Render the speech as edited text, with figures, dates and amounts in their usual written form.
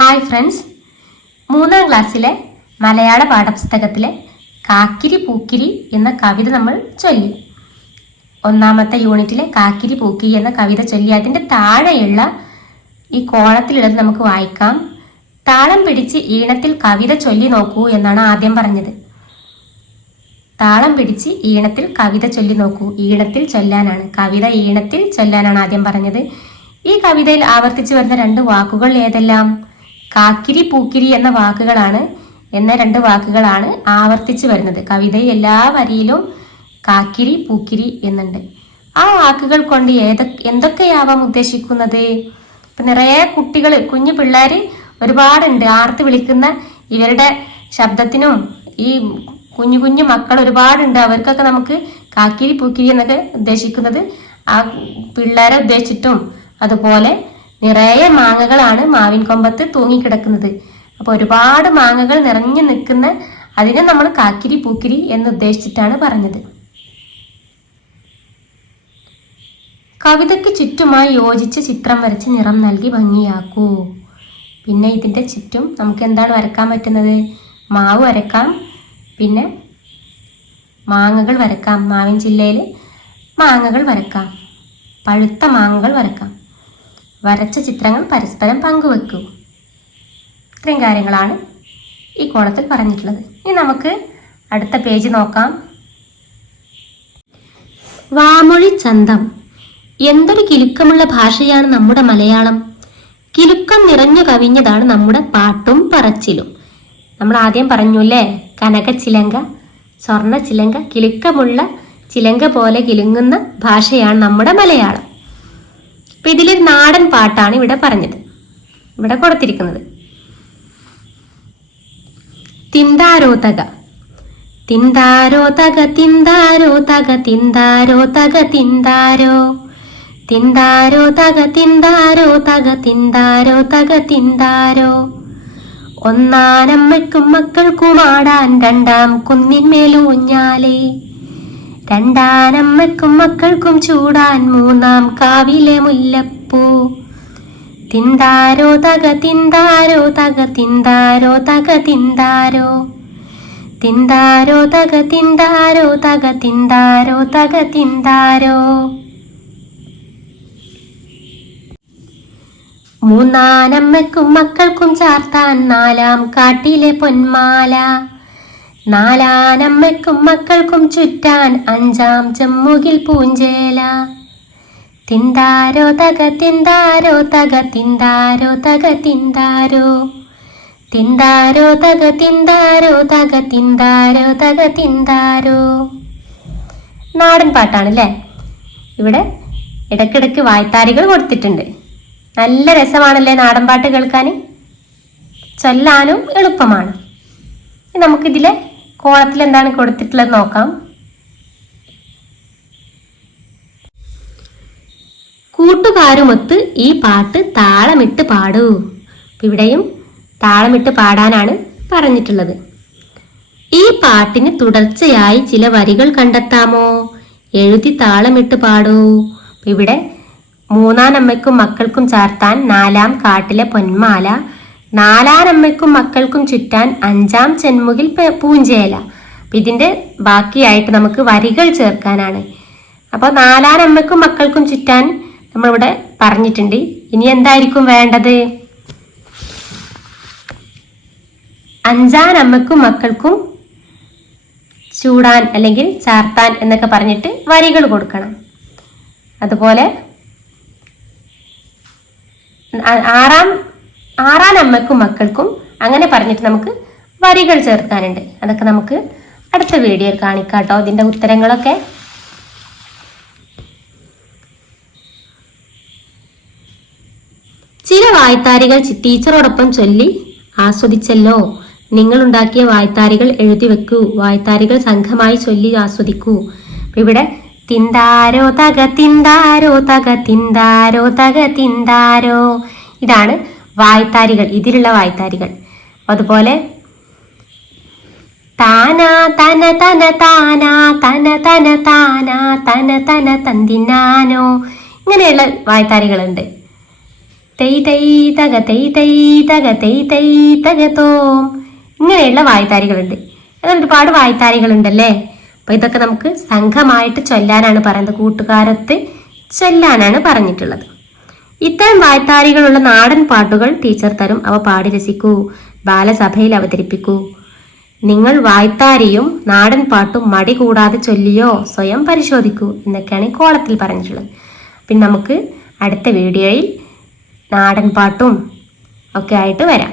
Hi friends, 3ാം ക്ലാസ്സിലെ മലയാള പാഠപുസ്തകത്തിലെ കാക്കിരി പൂക്കിരി എന്ന കവിത നമ്മൾ ചൊല്ലി. 1ാമത്തെ യൂണിറ്റിലെ കാക്കിരി പൂക്കിരി എന്ന കവിത ചൊല്ലി. അതിൻ്റെ താഴെയുള്ള ഈ കോളത്തിലുള്ളത് നമുക്ക് വായിക്കാം. താളം പിടിച്ച് ഈണത്തിൽ കവിത ചൊല്ലി നോക്കൂ എന്നാണ് ആദ്യം പറഞ്ഞത്. താളം പിടിച്ച് ഈണത്തിൽ കവിത ചൊല്ലി നോക്കൂ. ഈണത്തിൽ ചൊല്ലാനാണ്, കവിത ഈണത്തിൽ ചൊല്ലാനാണ് ആദ്യം പറഞ്ഞത്. ഈ കവിതയിൽ ആവർത്തിച്ചു വരുന്ന 2 വാക്കുകൾ ഏതെല്ലാം? കാക്കിരി പൂക്കിരി എന്ന രണ്ട് വാക്കുകളാണ് ആവർത്തിച്ചു വരുന്നത്. കവിതയിൽ എല്ലാ വരിയിലും കാക്കിരി പൂക്കിരി എന്നുണ്ട്. ആ വാക്കുകൾ കൊണ്ട് എന്തൊക്കെയാവാം ഉദ്ദേശിക്കുന്നത്? ഇപ്പൊ നിറയെ കുട്ടികൾ, കുഞ്ഞു പിള്ളേര് ഒരുപാടുണ്ട്. ആർത്ത് വിളിക്കുന്ന ഇവരുടെ ശബ്ദത്തിനും ഈ കുഞ്ഞു കുഞ്ഞു മക്കൾ ഒരുപാടുണ്ട്. അവർക്കൊക്കെ നമുക്ക് കാക്കിരി പൂക്കിരി എന്നൊക്കെ ഉദ്ദേശിക്കുന്നത് ആ പിള്ളേരെ ഉദ്ദേശിച്ചിട്ടും, അതുപോലെ നിറയെ മാങ്ങകളാണ് മാവിൻ കൊമ്പത്ത് തൂങ്ങിക്കിടക്കുന്നത്. അപ്പൊ ഒരുപാട് മാങ്ങകൾ നിറഞ്ഞു നിൽക്കുന്ന അതിനെ നമ്മൾ കാക്കിരി പൂക്കിരി എന്ന് ഉദ്ദേശിച്ചിട്ടാണ് പറഞ്ഞത്. കവിതയ്ക്ക് ചുറ്റുമായി യോജിച്ച ചിത്രം വരച്ച് നിറം നൽകി ഭംഗിയാക്കൂ. പിന്നെ ഇതിന്റെ ചുറ്റും നമുക്ക് എന്താണ് വരക്കാൻ പറ്റുന്നത്? മാവ് വരക്കാം, പിന്നെ മാങ്ങകൾ വരക്കാം. മാവിൻ ചില്ലയിൽ മാങ്ങകൾ വരക്കാം, പഴുത്ത മാങ്ങകൾ വരക്കാം. വരച്ച ചിത്രങ്ങൾ പരസ്പരം പങ്കുവെക്കൂ. ഇത്രയും കാര്യങ്ങളാണ് ഈ കോളത്തിൽ പറഞ്ഞിട്ടുള്ളത്. ഇനി നമുക്ക് അടുത്ത പേജ് നോക്കാം. വാമൊഴി ചന്തം. എന്തൊരു കിലുക്കമുള്ള ഭാഷയാണ് നമ്മുടെ മലയാളം. കിലുക്കം നിറഞ്ഞു കവിഞ്ഞതാണ് നമ്മുടെ പാട്ടും പറച്ചിലും. നമ്മൾ ആദ്യം പറഞ്ഞു അല്ലേ, കനക ചിലങ്ക, സ്വർണ്ണ ചിലങ്ക, കിലുക്കമുള്ള ചിലങ്ക പോലെ കിലുങ്ങുന്ന ഭാഷയാണ് നമ്മുടെ മലയാളം. അപ്പൊ ഇതിലൊരു നാടൻ പാട്ടാണ് ഇവിടെ പറഞ്ഞത്, ഇവിടെ കൊടുത്തിരിക്കുന്നത്. തിന്താരോ തക, തിന്താരോ തക, തിന്താരോ തക, തിന്താരോ തക, തിന്താരോ, തിന്താരോ തക, തിന്താരോ തക, തിന്താരോ തക, തിന്താരോ. ഒന്നാനമ്മയ്ക്കും മക്കൾക്കുമാടാൻ 2ാം കുന്നിന്മേലൂഞ്ഞാലേ, 2ആനമ്മയ്ക്കും മക്കൾക്കും ചൂടാൻ 3ാം കാവിലെ മുല്ലപ്പൂ. തിന്താരോ തക, തിന്താരോ തക, തിന്താരോ തക, തിന്താരോ, തിന്താരോ തക, തിന്താരോ തക, തിന്താരോ തക, തിന്താരോ. 3ആനമ്മയ്ക്കും മക്കൾക്കും ചാർത്താൻ 4ാം കാട്ടിലെ പൊന്മാല, 4ആനമ്മയ്ക്കും മക്കൾക്കും ചുറ്റാൻ 5ാം ചെമ്മുകിൽ പൂഞ്ചേല. തിന്താരോ തക, തിന്താരോ തക, തിന്താരോ തക, തിന്താരോ, തിന്താരോ തക, തിന്താരോ തക, തിന്താരോ തക, തിന്താരോ. നാടൻ പാട്ടാണല്ലേ. ഇവിടെ ഇടയ്ക്കിടയ്ക്ക് വായ്ത്താരികൾ കൊടുത്തിട്ടുണ്ട്. നല്ല രസമാണല്ലേ നാടൻ പാട്ട് കേൾക്കാൻ, ചൊല്ലാനും എളുപ്പമാണ്. നമുക്കിതിലെ കോളത്തിൽ എന്താണ് കൊടുത്തിട്ടുള്ളത് നോക്കാം. കൂട്ടുകാരുമൊത്ത് ഈ പാട്ട് താളമിട്ട് പാടൂ. ഇവിടെയും താളമിട്ട് പാടാനാണ് പറഞ്ഞിട്ടുള്ളത്. ഈ പാട്ടിന് തുടർച്ചയായി ചില വരികൾ കണ്ടെത്താമോ? എഴുതി താളമിട്ട് പാടൂ. ഇവിടെ 3ആനമ്മയ്ക്കും മക്കൾക്കും ചാർത്താൻ 4ാം കാട്ടിലെ പൊന്മാല, 4ആനമ്മയ്ക്കും മക്കൾക്കും ചുറ്റാൻ 5ാം ചെന്മുകിൽ പൂഞ്ചേല. ഇതിന്റെ ബാക്കിയായിട്ട് നമുക്ക് വരികൾ ചേർക്കാനാണ്. അപ്പൊ 4ആനമ്മയ്ക്കും മക്കൾക്കും ചുറ്റാൻ നമ്മളിവിടെ പറഞ്ഞിട്ടുണ്ട്. ഇനി എന്തായിരിക്കും വേണ്ടത്? 5ആനമ്മയ്ക്കും മക്കൾക്കും ചൂടാൻ അല്ലെങ്കിൽ ചാർത്താൻ എന്നൊക്കെ പറഞ്ഞിട്ട് വരികൾ കൊടുക്കണം. അതുപോലെ 6ആനമ്മയ്ക്കും മക്കൾക്കും അങ്ങനെ പറഞ്ഞിട്ട് നമുക്ക് വരികൾ ചേർക്കാനുണ്ട്. അതൊക്കെ നമുക്ക് അടുത്ത വീഡിയോയിൽ കാണിക്കാട്ടോ, ഇതിന്റെ ഉത്തരങ്ങളൊക്കെ. ചില വായ്ത്താരികൾ ടീച്ചറോടൊപ്പം ചൊല്ലി ആസ്വദിച്ചല്ലോ. നിങ്ങൾ ഉണ്ടാക്കിയ വായ്ത്താരികൾ എഴുതി വെക്കൂ. വായ്ത്താരികൾ സംഘമായി ചൊല്ലി ആസ്വദിക്കൂ. ഇവിടെ തിന്താരോ തക, തിന്താരോ തക, തിന്താരോ തക, തിന്താരോ, ഇതാണ് വായ്ത്താരികൾ, ഇതിലുള്ള വായ്ത്താരികൾ. അതുപോലെ താന തന തന താന തന തന താന തന തന തന്തിനാനോ, ഇങ്ങനെയുള്ള വായ്ത്താരികളുണ്ട്. തെയ് തെയ് തക തെയ് തെയ് തക തെയ് തെയ് തകതോം. ഇങ്ങനെയുള്ള വായ്ത്താരികളുണ്ട്. അങ്ങനെ ഒരുപാട് വായ്ത്താരികളുണ്ടല്ലേ. അപ്പൊ ഇതൊക്കെ നമുക്ക് സംഘമായിട്ട് ചൊല്ലാനാണ് പറയുന്നത്, കൂട്ടുകാരൊത്ത് ചൊല്ലാനാണ് പറഞ്ഞിട്ടുള്ളത്. ഇത്തരം വായ്ത്താരികളുള്ള നാടൻ പാട്ടുകൾ ടീച്ചർ തരും. അവ പാടി രസിക്കൂ, ബാലസഭയിൽ അവതരിപ്പിക്കൂ. നിങ്ങൾ വായ്ത്താരിയും നാടൻ പാട്ടും മടി കൂടാതെ ചൊല്ലിയോ സ്വയം പരിശോധിക്കൂ എന്നൊക്കെയാണ് ഈ കോളത്തിൽ പറഞ്ഞിട്ടുള്ളത്. പിന്നെ നമുക്ക് അടുത്ത വീഡിയോയിൽ നാടൻ പാട്ടും ഒക്കെ ആയിട്ട് വരാം.